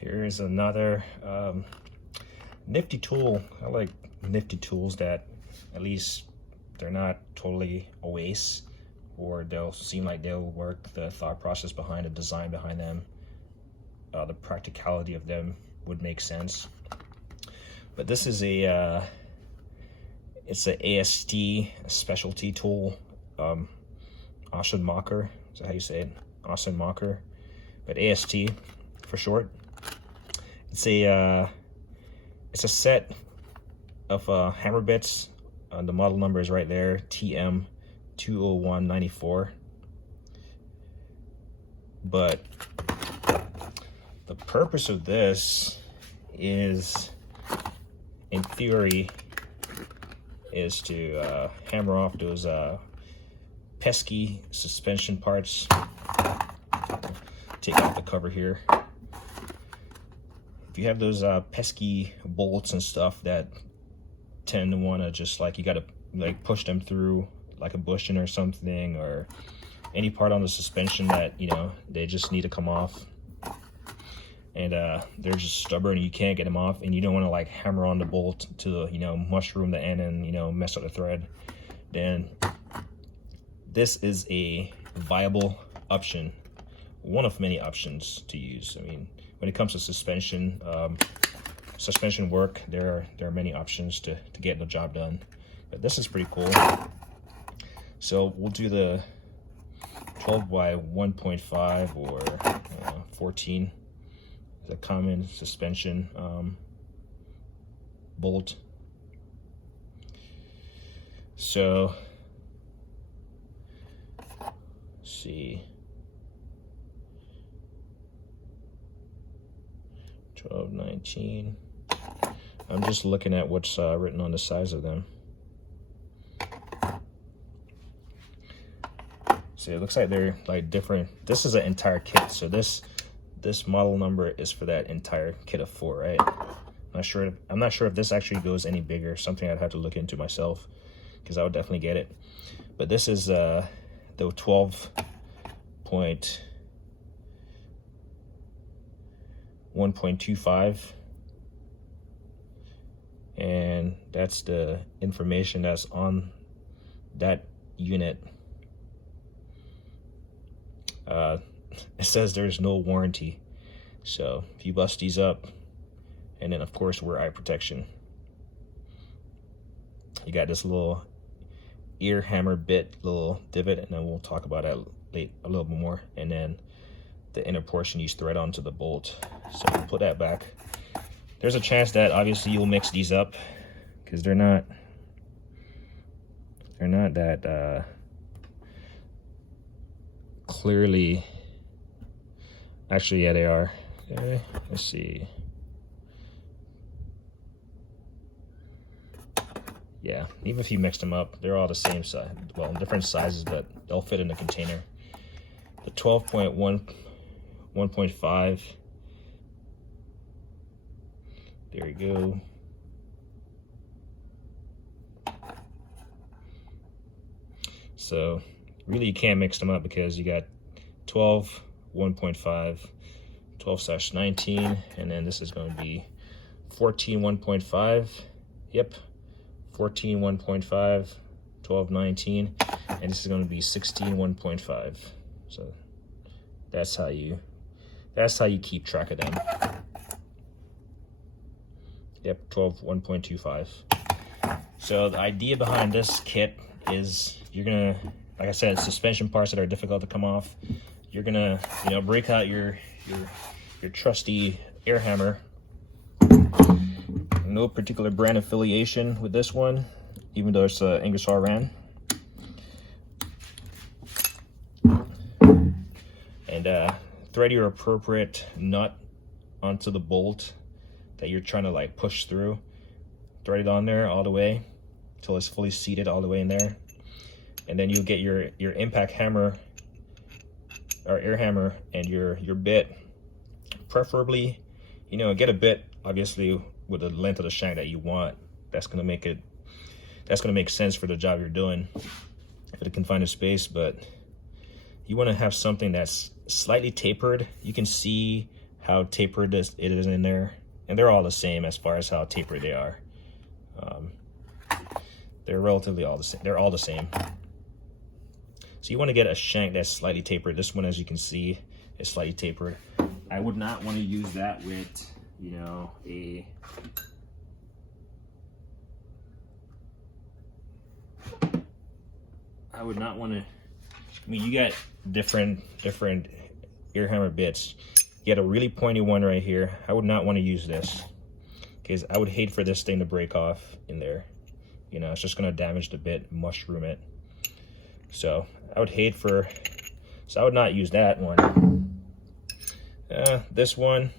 Here's another nifty tool. I like nifty tools that at least they're not totally a waste, or they'll seem like they'll work. The thought process behind the design behind them, the practicality of them would make sense. But this is a it's an AST, a specialty tool, Außenmacher, is that how you say it? Außenmacher, but AST for short. It's a set of hammer bits. The model number is right there, TM20194. But the purpose of this is, in theory, is to hammer off those pesky suspension parts. Take off the cover here. If you have those pesky bolts and stuff that tend to want to just like, you got to like push them through like a bushing or something, or any part on the suspension that, you know, they just need to come off, and they're just stubborn and you can't get them off, and you don't want to like hammer on the bolt to, you know, mushroom the end and, you know, mess up the thread, then this is a viable option, one of many options to use. I mean, when it comes to suspension work, there are many options to get the job done, but this is pretty cool. So we'll do the 12 by 1.5 or 14, the common suspension bolt. So let's see, 12, 19. I'm just looking at what's written on the sides of them. So it looks like they're like different. This is an entire kit, so this model number is for that entire kit of 4, right? I'm not sure if this actually goes any bigger. Something I'd have to look into myself, because I would definitely get it. But this is the 12.1.25, and that's the information that's on that unit. It says there's no warranty, so if you bust these up, and then of course wear eye protection. You got this little ear hammer bit, little divot, and then we'll talk about that a little bit more. And then the inner portion you thread onto the bolt. So we'll put that back. There's a chance that obviously you'll mix these up, because they're not that clearly. Actually, yeah, they are. Okay, let's see. Yeah, even if you mix them up, they're all the same size. Well, different sizes, but they'll fit in the container. The 12.1.5. There we go. So really you can't mix them up, because you got 12, 1.5, 12/19, and then this is going to be 14, 1.5. Yep, 14, 1.5, 12, 19, and this is going to be 16, 1.5. So that's how you keep track of them. Yep, 12, 1.25. So the idea behind this kit is, you're gonna, like I said, suspension parts that are difficult to come off, you're gonna, you know, break out your trusty air hammer. No particular brand affiliation with this one, even though it's Ingersoll Rand. And thread your appropriate nut onto the bolt that you're trying to like push through. Thread it on there all the way until it's fully seated all the way in there, and then you'll get your impact hammer or air hammer and your bit. Preferably, you know, get a bit obviously with the length of the shank that you want. That's gonna make sense for the job you're doing if it can find a space. But you want to have something that's slightly tapered. You can see how tapered it is in there, and they're all the same as far as how tapered they are. They're relatively all the same. They're all the same. So you want to get a shank that's slightly tapered. This one, as you can see, is slightly tapered. I would not want to use that with, you know, I would not want to. I mean, you got different ear hammer bits. You got a really pointy one right here. I would not want to use this, because I would hate for this thing to break off in there. You know, it's just going to damage the bit, mushroom it. So I would hate for, so I would not use that one. This one,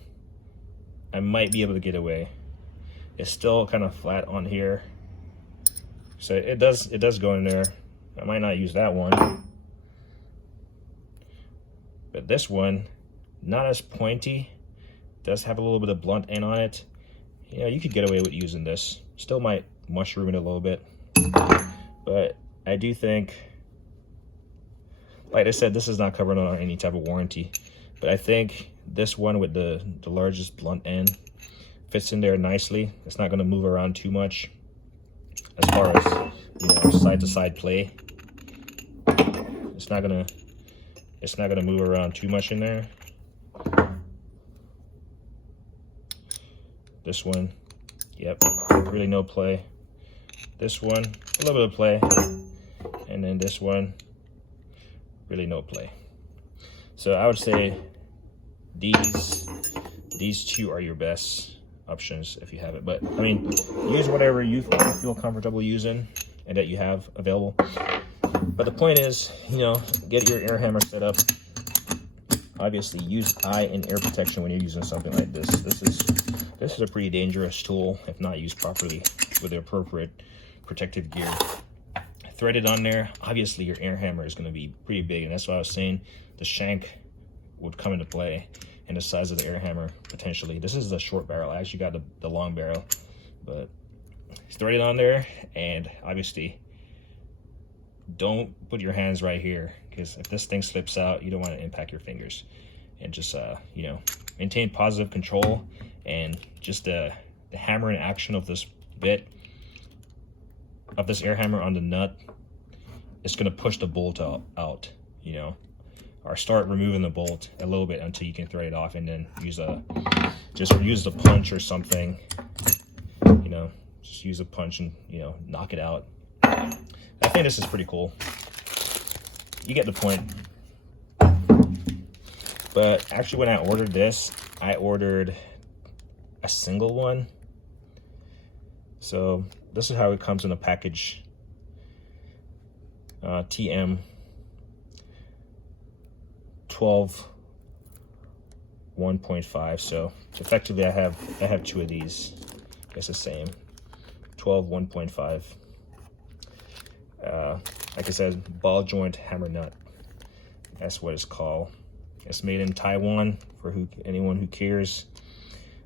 I might be able to get away. It's still kind of flat on here, so it does go in there. I might not use that one, but this one, not as pointy, does have a little bit of blunt end on it. You know, you could get away with using this. Still might mushroom it a little bit, but I do think, like I said, this is not covered on any type of warranty, but I think this one with the largest blunt end fits in there nicely. It's not going to move around too much as far as, you know, side to side play. It's not gonna move around too much in there. This one, yep, really no play. This one, a little bit of play, and then this one, really no play. So I would say these two are your best options if you have it. But I mean, use whatever you feel comfortable using and that you have available. But the point is, you know, get your air hammer set up. Obviously, use eye and ear protection when you're using something like this. This is a pretty dangerous tool if not used properly with the appropriate protective gear. Thread it on there. Obviously, your air hammer is going to be pretty big, and that's why I was saying the shank would come into play, and the size of the air hammer potentially. This is a short barrel. I actually got the long barrel, but thread it on there, and obviously don't put your hands right here, because if this thing slips out, you don't want to impact your fingers. And just you know, maintain positive control, and just the hammering action of this bit, of this air hammer on the nut, is going to push the bolt out, you know, or start removing the bolt a little bit until you can thread it off, and then use the punch or something, you know, just use a punch and, you know, knock it out. I think this is pretty cool. You get the point. But actually, when I ordered this, I ordered a single one. So this is how it comes in a package. TM 12 1.5. So effectively, I have two of these. It's the same 12 1.5. Like I said, ball joint hammer nut. That's what it's called. It's made in Taiwan for anyone who cares.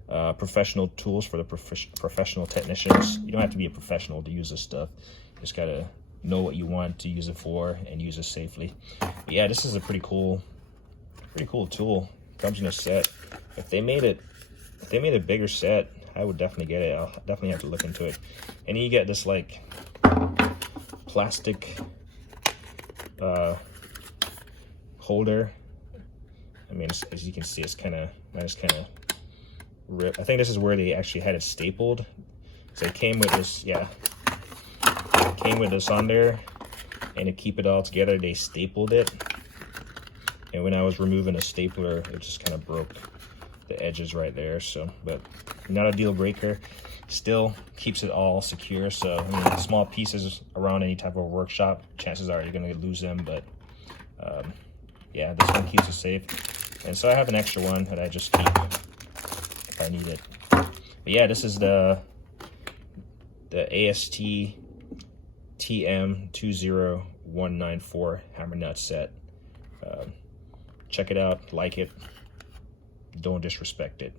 Professional tools for the professional technicians. You don't have to be a professional to use this stuff. You just gotta know what you want to use it for and use it safely. But yeah, this is a pretty cool tool. Comes in a set. If they made a bigger set, I would definitely get it. I'll definitely have to look into it. And you get this like plastic holder. I mean, as you can see, it's kind of ripped. I think this is where they actually had it stapled. So it came with this, yeah. It came with this on there, and to keep it all together, they stapled it. And when I was removing a stapler, it just kind of broke the edges right there. So, but not a deal breaker. Still keeps it all secure. So, I mean, small pieces around any type of workshop, chances are you're going to lose them. But yeah, this one keeps it safe. And so I have an extra one that I just keep if I need it. But yeah, this is the AST TM 20194 hammer nut set. Check it out, like it, don't disrespect it.